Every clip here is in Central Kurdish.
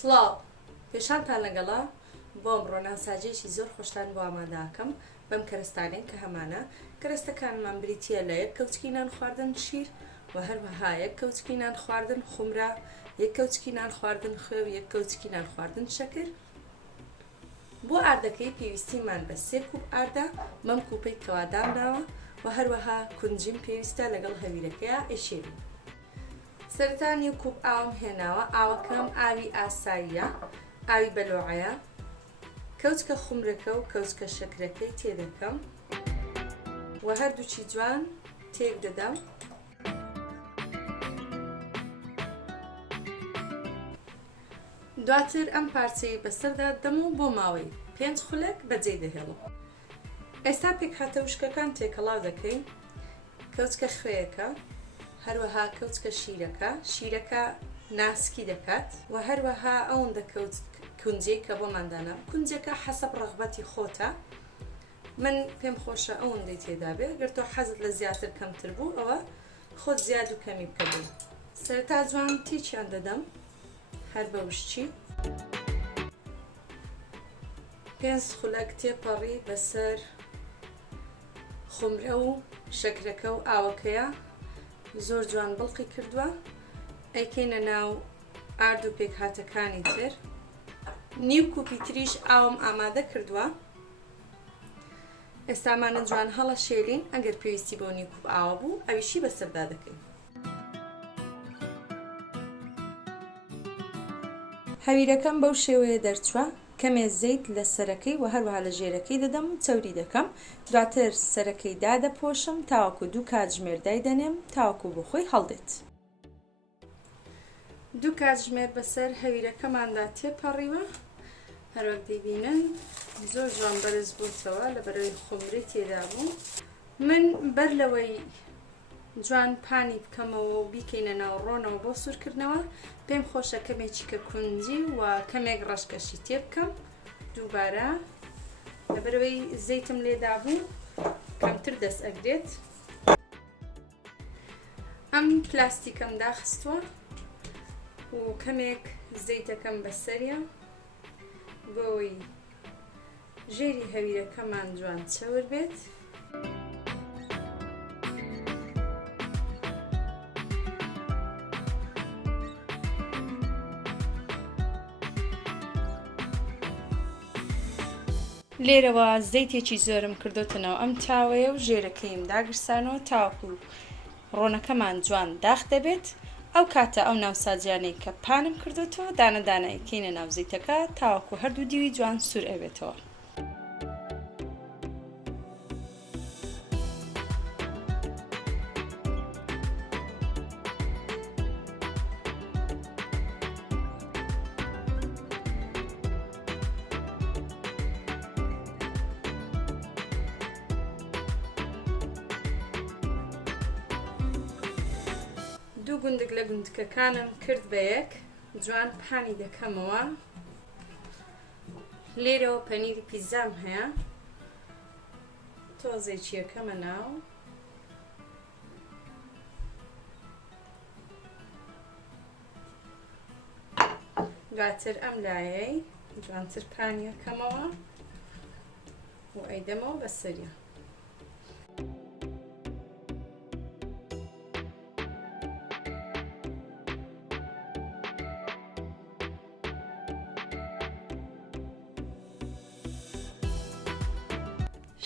سڵاو پێشانتان لەگەڵا بۆ ئەمڕۆ ناوساجێکی زۆر خۆشتان بۆ ئامادەکەم بەم کەرەستانەی کە هەمانە کەرەستەکانمان بریتە لە یەک کەوچکی نان خواردن شیر و هەروەها یەک کەوچکی نان خواردن خومرە، یەک کەوچکی نان خواردن خوێ و یەک کەوچکی نان خواردن شەکر. بۆ ئاردەکەی پێویستیمان بە 3 کوب ئاردە مەم کوپەی کەوادامداوە و هەروەها کونجیم پێویستە لەگەڵ هەویرەکەیە ئێشێری. سەرەتا نیو کوب ئاوم هێناوە، ئاوەکەم ئاوی ئاساییە، ئاوی بەلۆعەیە، کەوچکە خومرەکە و کەوچکە شەکرەکەی تێدەکەم و هەردووچی جوان تێک دەدەم. دواتر ئەم پارچەی بەسەردا دەم و بۆ ماوەی 5 خولەک بەجێ دەهێڵم. ئێستا پێک هاتە وشکەکان تێکەڵاو دەکەین. کەوچکە خوێیەکە، هەروەها کەوچکە شیرەکە ناسکی دەکات و هەروەها ئەوەندە کونجەی کە بۆماندانە. کونجەکە حەسەب ڕەغبەتی خۆتە. من پێم خۆشە ئەوەندەی تێدا بێ، گەر تۆ حەزت لە زیاتر کەمتر بوو ئەوە خۆت زیاد و کەمی بکەبێ. سەرەتا جوان تیچیان دەدەم هەر بە وشتی. 5 خولەک تێپەڕی بەسەر خومرە و شەکرەکە و ئاوەکەیە زۆر جوان بڵقی کردووە. ئەیکەینە ناو ئارد و پێک هاتەکانی تر. نیو کوپی تریش ئاوم ئامادە کردووە. ئێستامانە جوان هەڵە شێلین. ئەگەر پێویستی بۆ نیو کوپ ئاوە بوو ئەویشی بەسەردا دەکەین. هەویرەکەم بەو شێوەیە دەرچووە. کەمێ زەیت لە سەرەکەی و هەروەها لە ژێرەکەی دەدەم و چەوری دەکەم. دواتر سەرەکەی دادەپۆشم تاوەکو 2 کاتژمێر دایدەنێم تاوەکو بۆ خۆی هەڵدێت. 2 کاتژمێر بەسەر هەویرەکەماندا تێپەڕیوە. هەروەک دەیبینن زۆر جوان بەرز بووتەوە لەبەرەوەی خومرەی تێدا بوو. من بەر لەوەی جوان پانی بکەمەوە و بیکەینە ناو ڕۆنەوە بۆ سوورکردنەوە، پێم خۆشە کەمێکی کە کونجی و کەمێک ڕەشکەشی تێ بکەم. دووبارە لەبەرەوەی زەیتم لێدا بوو کەمتر دەست ئەگرێت. ئەم پلاستیکەم داخستووە و کەمێک زەیتەکەم بەسەریە بۆی ژێری هەویرەکەمان جوان چەور بێت. لێرەوە زەیتێکی زۆرم کردوتنەوە ئەم تاوەیە و ژێرەکەیم داگرسانەوە تاوەکو ڕۆنەکەمان جوان داخ دەبێت. ئەو کاتە ئەو ناوساجیانەی کە پانم کردوتەوە دانە دانایی کەینە ناو زەیتەکە تاوەکو هەردوو دیوی جوان سوور ئەوێتەوە. دوو گوندک لە گوندکەکانم کرد بە یەک، جوان پانی دەکەمەوە. لێرەوە پەنیری پیزام هەیە، تۆزێکی یەکەمە ناو. دواتر ئەم لایەی جوانتر پانی یەکەمەوە و ئەیدەمەوە بەسەریە.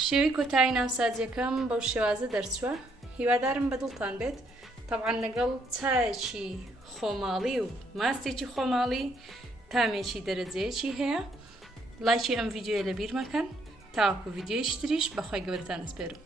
شێوەی کۆتایی ناوساجیەکەم بەو شێوازە دەرچووە. هیوادارم بەدڵتان بێت. تەبعاً لەگەڵ چایەکی خۆماڵی و ماستێکی خۆماڵی تامێکی دەرەجەیەکی هەیە. لایکی ئەم ڤیدیۆیە لەبیر مەکەن. تاوەکو ڤیدیۆیشی تریش بەخوای گەورەتان ئەسپێرم.